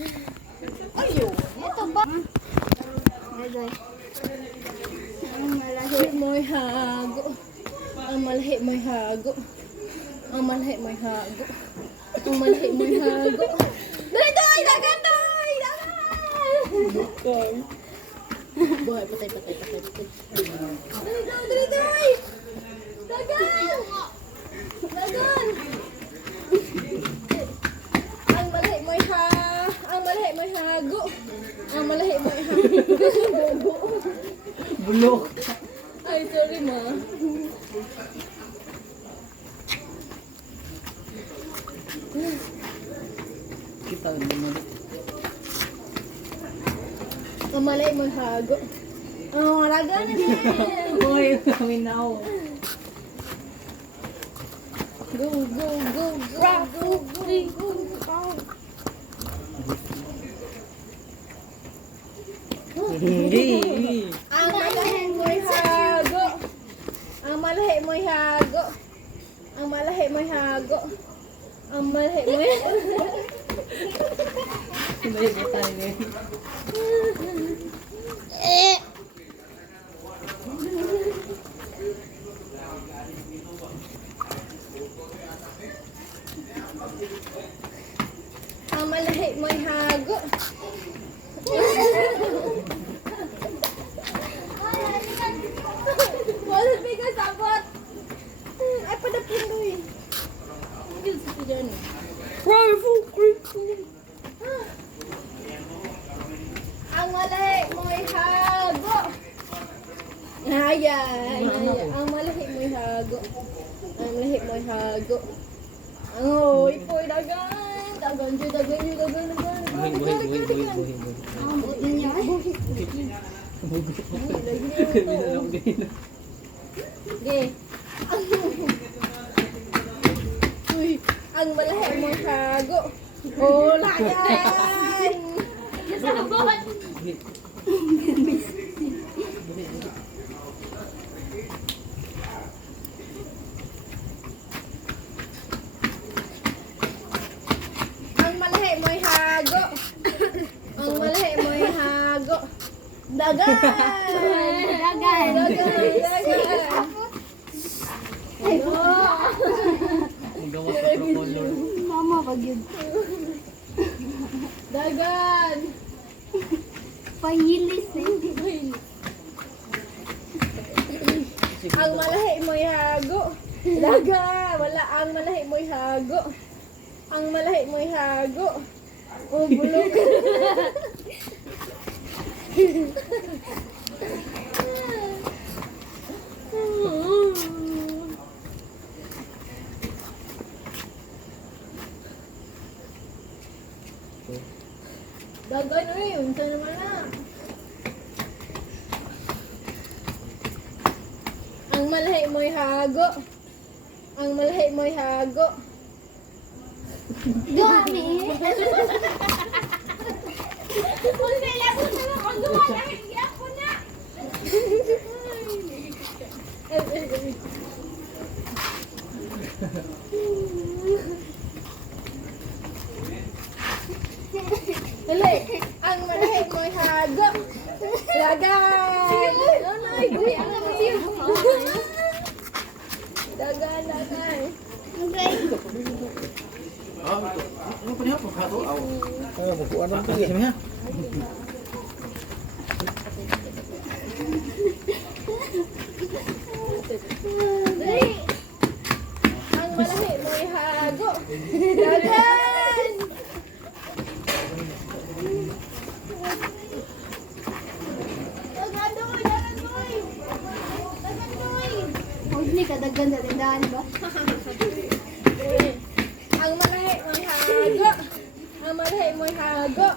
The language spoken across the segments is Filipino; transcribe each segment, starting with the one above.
Ayun. Ito ba? Aday. Ang malahi mo'y hago. Ang malahi mo'y hago. Ang malahi mo'y hago. Ang malahi mo'y hago. Dali doy! Dagan doy! Dagan! Buhay, patay. Dali doy! Dagan! Dagan! Ang malahi mo'y hago. Ang malahi mo'y hago. Bulok. Ay, sorry ma. Kita naman. Ang malahi mo'y hago. Oh, raga na din. Uy, kami na ako. Go. Hindi. Ang malahi mo'y hago. Ang malahi mo'y hago. Ang malahi mo'y hago. Ang malahi mo'y May butay na yun. Ang malahi mo'y hago. Wala bigas abot. Ay, padapundoy. Hindi sa pijan. Ang malahi mo'y hago. Ayan. Ang malahi mo'y hago. Ang malahi mo'y hago. Oh, ipoy dagan. Dagan. Buhay. Ang buot niya. Kami na lang ganyan. Okay. Uy, ang malahi mo'y hago. Oh, layan. Ang malahi mo'y hago. Ang malahi mo'y hago. Dagan. Dagan. Ay, Ang gawa sa protocolo. Mama, wag yun. dagan. Pahilis eh. Ang malahi mo'y hago. Daga. Wala ang malahi mo'y hago. Ang malahi mo'y hago. Oh, bulok. Dagan eh. Unsa naman na. Ang malahi mo'y hago. Ang malahi mo'y hago. Gami. Dali. Ang malahi mo'y hago. Dagan. Anoy, buhi ang naman. Dagan. Ano pa niya? Pagkato? Oo, magkuha naman pa niya. Dali. Ang malahi mo'y hago. Dagan. Huwag ni kadaggan sa tindahan ba? Ang malahi mo'y hago. Ang malahi mo'y hago.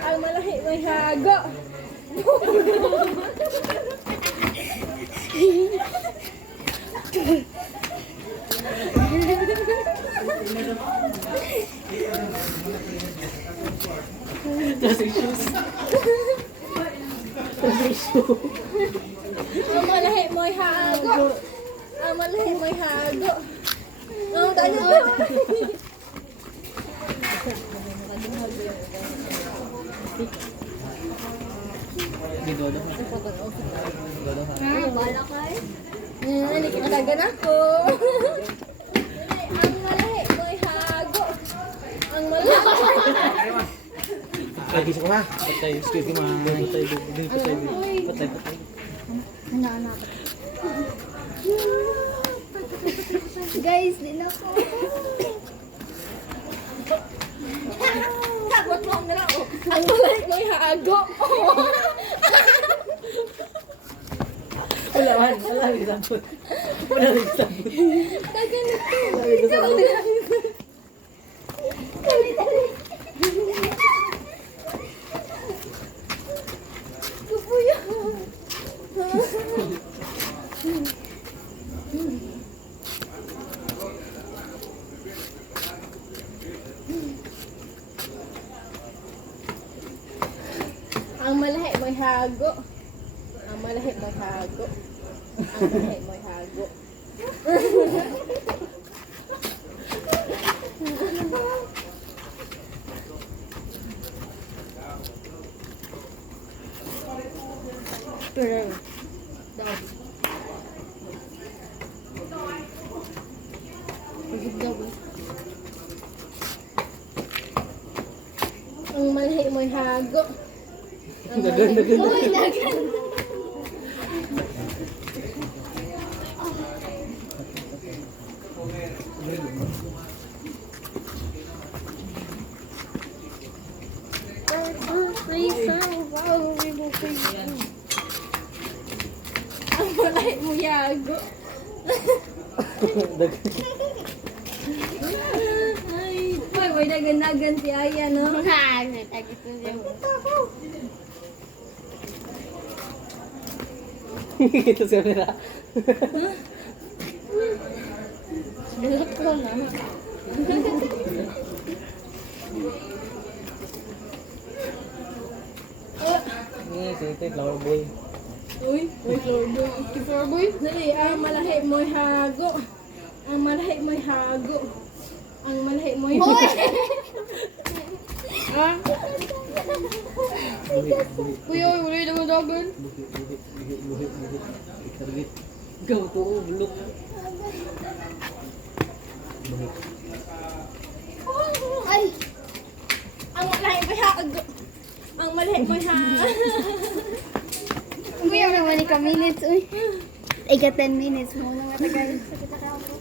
Ang malahi mo'y hago. Just issues. Ang malahi mo'y hago. Ang malahi mo'y hago. Ang danya Gidodo ha. Gidodo ha. Bala ka eh. Nakikitagan ako. Ang malahi mo'y hago. Ang malahi. Ay, gusto ko ha. Patay, excuse me ma. Patay, patay. Patay. Anak. Guys, din ako. Wag mo ang nalao. Ang malahi mo'y hago. Wala man, wala rin sabot. Wala rin sabot. Kaganito. Wala rin sabot. Kupuya. Ang malahi mo'y hago. Ang malahi mo'y hago. Ang malahi mo'y hago. Pero, dad. Busog daw eh. Ang malahi mo'y hago. Ang Dagan, dagan. Uy, dagan. Ang malahi mo yago. Dagan. Ay, may dagan-dagan si Aya, no? Ha, nagtagit ko siya. Ito sa camera. Bulok ko na. Ito yung flower boy. Uy, flower boy. Flower boy? Dali, ang malahi mo'y hago. Ang malahi mo'y hago. Ang malahi mo'y Uy! Ah? Buhi, buhi. Uy, wala naman dagan. Buhi. Ikaw to, bulok. Buhi. Ay! Ang malahi mo'y hago. Ang malahi mo'y hago. Uy, ang naman ka minutes, uy. Ay, ka 10 minutes mo nang matagal. Sakit ako.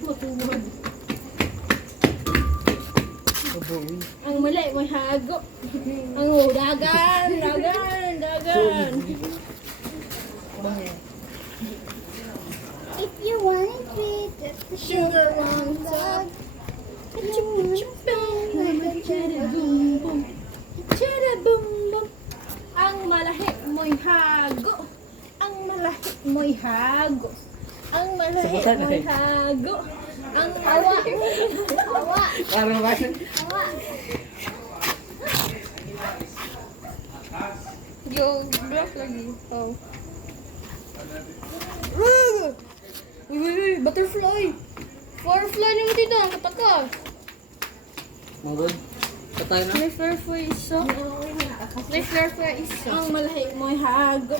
Matuwad. Buhi. Ang malahi mo'y hago. Ang dagan. If you want it sweet, just the Sugar on top. Chada-bum-bum. Ang malahi mo'y hago. Ang malahi mo'y hago. Ang malahi Sabutan na mo'y eh. hago. Ang Awa! malahi. Awa! Parang ba? Awa! Yo, block lagi. Oh. Uy, butterfly. Firefly naman dito, ang katakas. Mangod. Patay na. May firefly isa. May firefly isa. Ang malahi mo'y hago.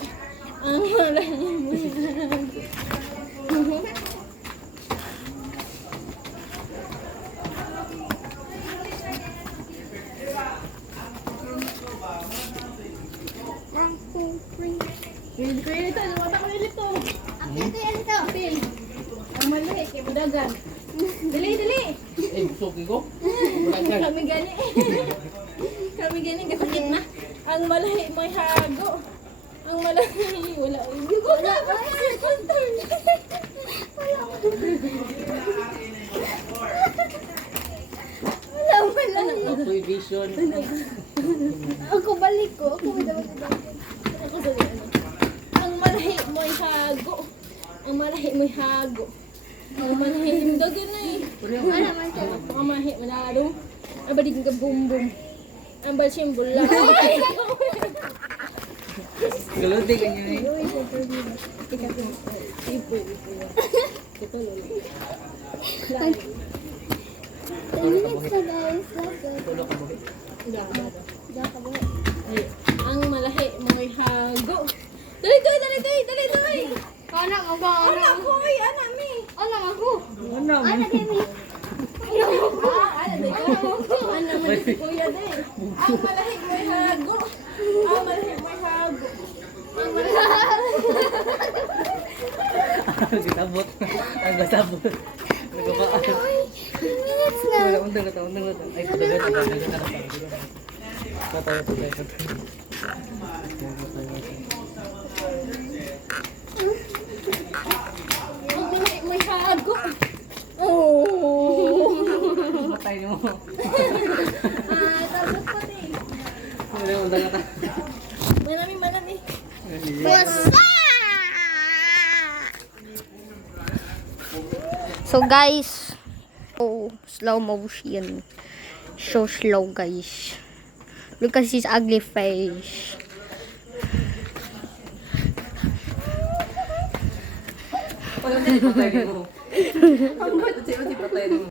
Ang malahi mo'y hago. Pili ito, lumata ko nilito. Ito yan ito. Pil. Ang malahi, kay Budagan. Dali. Eh, busog ko. Budagan. Kami gani. Kami gani, kasakit na. Ang malahi mo'y hago. Ang malahi, wala. Wala. Ako'y vision. Ako balik ko. Ako may dapat ito. Ako dali, ano. Ang malahi mo'y hago. Ang malahi mo'y hago. Ang malahi, dagan na eh. Ano naman ito? Ang malahi, manalo. Ang badig ka bum-bum. Ang balsim bula. Galutin ka niya eh. Ipo. minutes na guys. Let's go. Tulog ka buhi. Diyan ka ba? Ay, ang malahi mo'y hago. Dali, Toy! Dali, Toy! Dali, Toy! Anak mo ba? Anak ko, ay, anak mi! Anak ako. Ano? Anak Emi. Anak di ko. Anak man si Kuya din. Ang malahi mo'y hago. Ang malahi mo'y hago. Ang malahi. Sitabot. Ang gasabot. Nagkapaan. Minutes na. Undang. Ay, pagdagat. Patay. Ang malahi mo'y hago. Oh! Patay mo. Tapos pa din. Undang. Malami. So guys, slow motion. So slow guys. Look at his ugly face. Patay mo. Ang bait, patay mo.